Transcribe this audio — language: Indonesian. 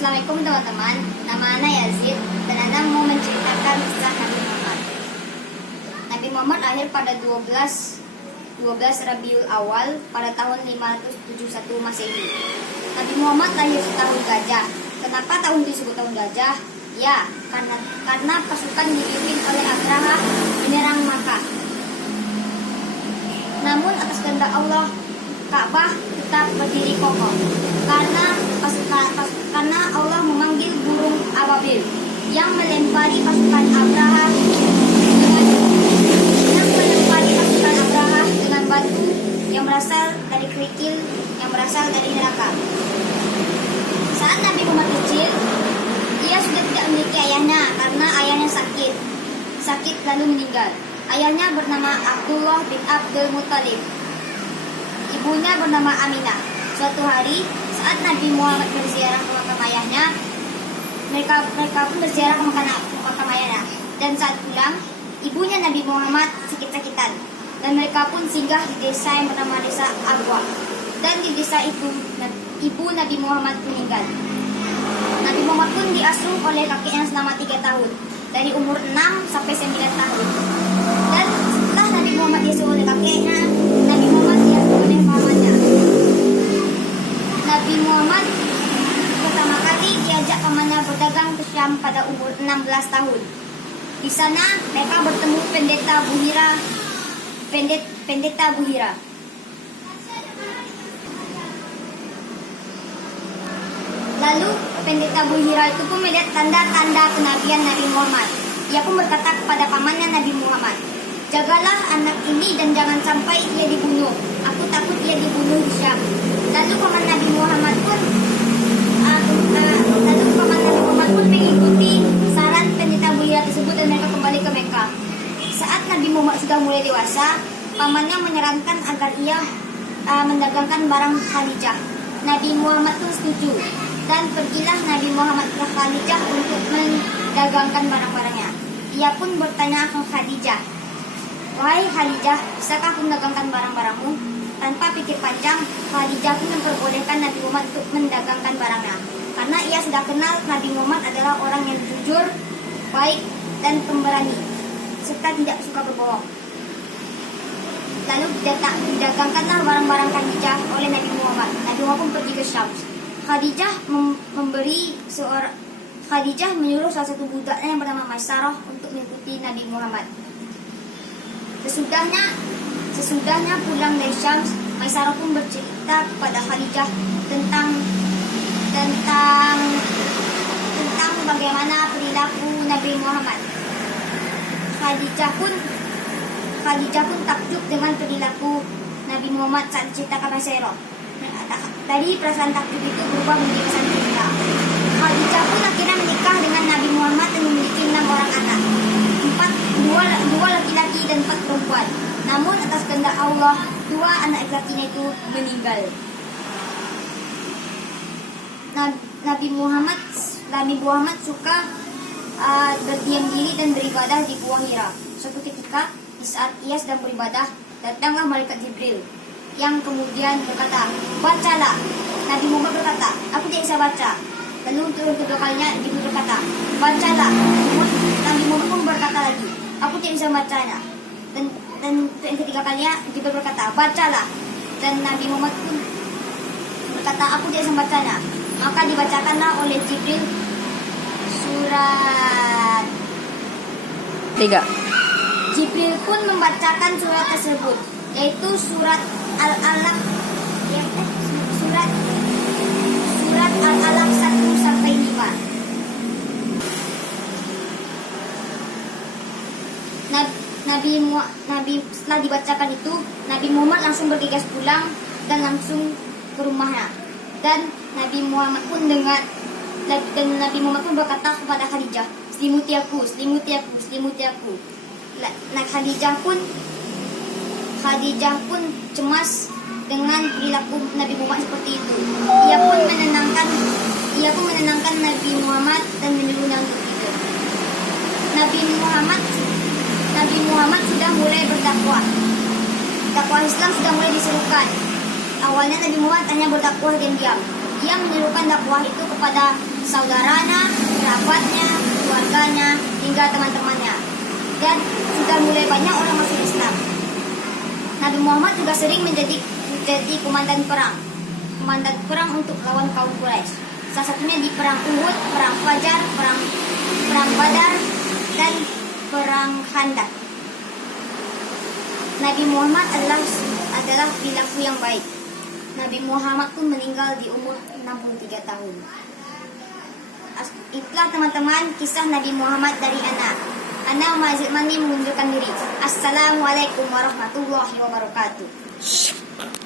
Assalamualaikum teman-teman, nama Ana Yazid dan Ana mau menceritakan kisah Nabi Muhammad. Nabi Muhammad lahir pada 12 Rabiul Awal pada tahun 571 Masehi. Nabi Muhammad lahir setahun gajah. Kenapa tahun disebut tahun gajah? Ya, karena pasukan dipimpin oleh Abraha menyerang Makkah. Namun atas kehendak Allah, Ka'bah tetap berdiri kokoh karena Allah memanggil burung ababil yang melempari pasukan Abraha dengan batu yang berasal dari kerikil yang berasal dari neraka. Saat Nabi Muhammad kecil, ia sudah tidak memiliki ayahnya karena ayahnya sakit lalu meninggal. Ayahnya bernama Abdullah bin Abdul Muttalib. Ibunya bernama Aminah. Suatu hari, saat Nabi Muhammad berziarah ke makam ayahnya, mereka pun berziarah ke makam ayahnya. Dan saat pulang, ibunya Nabi Muhammad sakit-sakitan. Dan mereka pun singgah di desa yang bernama desa Abwa. Dan di desa itu, ibu Nabi Muhammad meninggal. Nabi Muhammad pun diasuh oleh kakeknya selama 3 tahun, dari umur 6 sampai 9 tahun. Dan setelah Nabi Muhammad diasuh oleh kakeknya, Nabi Muhammad diasuh oleh pamannya. Nabi Muhammad pertama kali diajak pamannya berdagang ke Syam pada umur 16 tahun. Di sana mereka bertemu pendeta Buhira. Lalu pendeta Buhira itu pun melihat tanda-tanda kenabian Nabi Muhammad. Ia pun berkata kepada pamannya Nabi Muhammad, "Jagalah anak ini dan jangan sampai ia dibunuh. Aku takut ia dibunuh di Syam." Lalu paman Nabi Muhammad pun mengikuti saran pendeta Buhira tersebut dan mereka kembali ke Mekah. Saat Nabi Muhammad sudah mulai dewasa, pamannya menyarankan agar ia mendagangkan barang Khadijah. Nabi Muhammad pun setuju. Dan pergilah Nabi Muhammad ke Khadijah untuk mendagangkan barang-barangnya. Ia pun bertanya ke Khadijah, "Wahai Khadijah, bisakah aku mendagangkan barang-barangmu?" Tanpa pikir panjang, Khadijah pun memperbolehkan Nabi Muhammad untuk mendagangkan barangnya. Karena ia sudah kenal Nabi Muhammad adalah orang yang jujur, baik, dan pemberani, serta tidak suka berbohong. Lalu didagangkanlah barang-barang Khadijah oleh Nabi Muhammad. Nabi Muhammad pun pergi ke Syam. Khadijah menyuruh salah satu budaknya yang bernama Maisarah untuk mengikuti Nabi Muhammad. Sesudahnya pulang dari Syam, Maisarah pun bercerita kepada Khadijah tentang bagaimana perilaku Nabi Muhammad. Khadijah pun takjub dengan perilaku Nabi Muhammad saat diceritakan Maisarah. Dari perasaan takjub itu berubah menjadi perasaan cinta. Khadijah pun akhirnya menikah dengan Nabi Muhammad dan memiliki 6 orang anak, 2 laki-laki dan 4 perempuan. Namun atas kehendak Allah, 2 anak laki-lakinya itu meninggal. Nabi Muhammad suka berdiam diri dan beribadah di Gua Hira. Suatu ketika, di saat ia sedang beribadah, datanglah malaikat Jibril yang kemudian berkata, "Bacalah." Nabi Muhammad berkata, "Aku tidak bisa baca." Lalu untuk kedua kalinya Jibril berkata, "Bacalah." Nabi Muhammad pun berkata lagi, "Aku tidak bisa bacanya." Dan untuk yang ketiga kalinya Jibril berkata, "Bacalah." Dan Nabi Muhammad pun berkata, "Aku tidak bisa bacanya." Maka dibacakanlah oleh Jibril surat 3. Jibril pun membacakan surat tersebut, yaitu surat Al-Alaq, surat Al-Alaq 1-5. Nabi setelah dibacakan itu, Nabi Muhammad langsung bergegas pulang dan langsung ke rumahnya. Dan Nabi Muhammad pun berkata kepada Khadijah, "Selimuti aku, selimuti aku, selimuti aku." Nah, Khadijah pun cemas dengan perilaku Nabi Muhammad seperti itu. Ia pun menenangkan Nabi Muhammad dan menyuruhnya untuk tidur. Nabi Muhammad sudah mulai berdakwah. Dakwah Islam sudah mulai diserukan. Awalnya Nabi Muhammad hanya berdakwah diam-diam. Dia menyerukan dakwah itu kepada saudaranya, kerabatnya, keluarganya, hingga teman-temannya. Dan sudah mulai banyak orang masuk Islam. Nabi Muhammad juga sering menjadi komandan perang untuk lawan kaum Quraisy. Salah satunya di perang Uhud, perang Fajar, perang Badar, dan perang Khandaq. Nabi Muhammad adalah perilaku yang baik. Nabi Muhammad pun meninggal di umur 63 tahun. Itulah teman-teman kisah Nabi Muhammad dari Ana. Ana Mazid Mani mengundurkan diri. Assalamualaikum warahmatullahi wabarakatuh.